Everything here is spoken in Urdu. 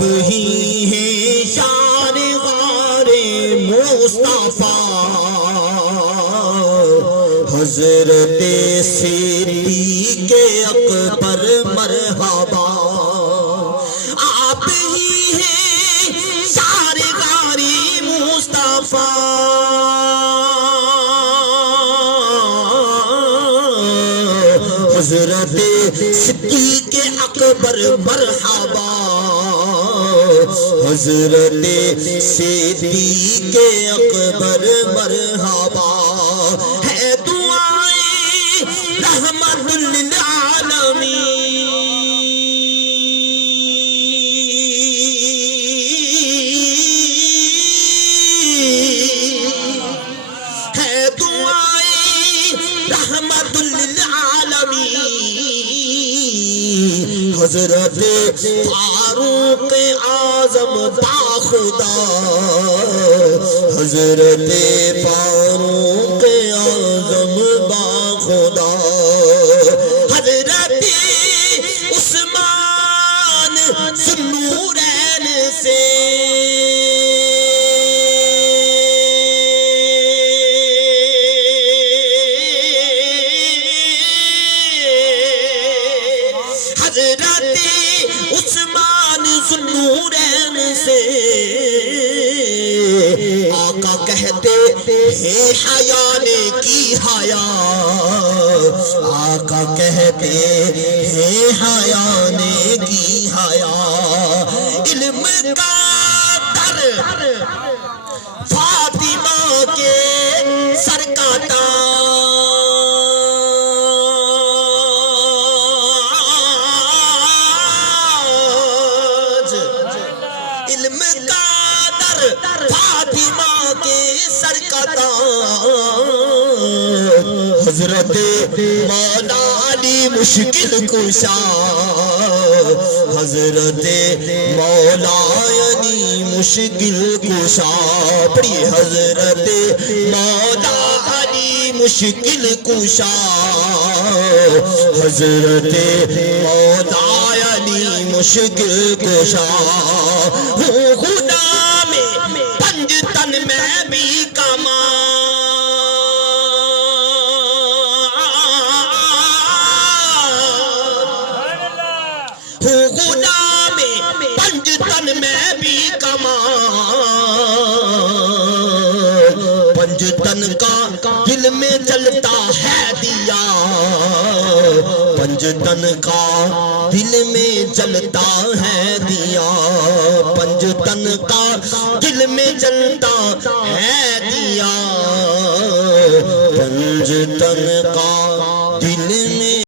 آپ ہی ہیں شان غار مصطفیٰ حضرت صدیق اکبر مرحبا آپ ہی ہیں شان غار مصطفیٰ حضرت صدیق اکبر مرحبا حضرت صدیق اکبر مرحبا ہے دعائیں رحمت للعالمین ہے دعائیں رحمت للعالمین حضرت فاروق اعظم با خدا حضرت فاروق اعظم با خدا حضرت عثمان ذوالنورین سے حضرت عثمان ذوالنورین سے آقا کہتے ہیں حیا نے کی حیا آقا کہتے ہیں حیا نے کی حیا علم کا در فاطمہ کے سر کا علم کا در فاطمہ کے سر کا تاج حضرت مولا علی مشکل کشا حضرت مولا علی مشکل کشا پڑھی حضرت مولا علی مشکل کشا حضرت مولا علی مشکل کشا ہوں خدا میں پنج تن میں بھی کما ہوں خدا میں پنج تن میں بھی کما پنج تن کا دل میں جلتا ہے دیا پنج تن کا دل میں جلتا ہے دیا پنج تن کا دل میں جلتا ہے دیا پنج تن کا دل میں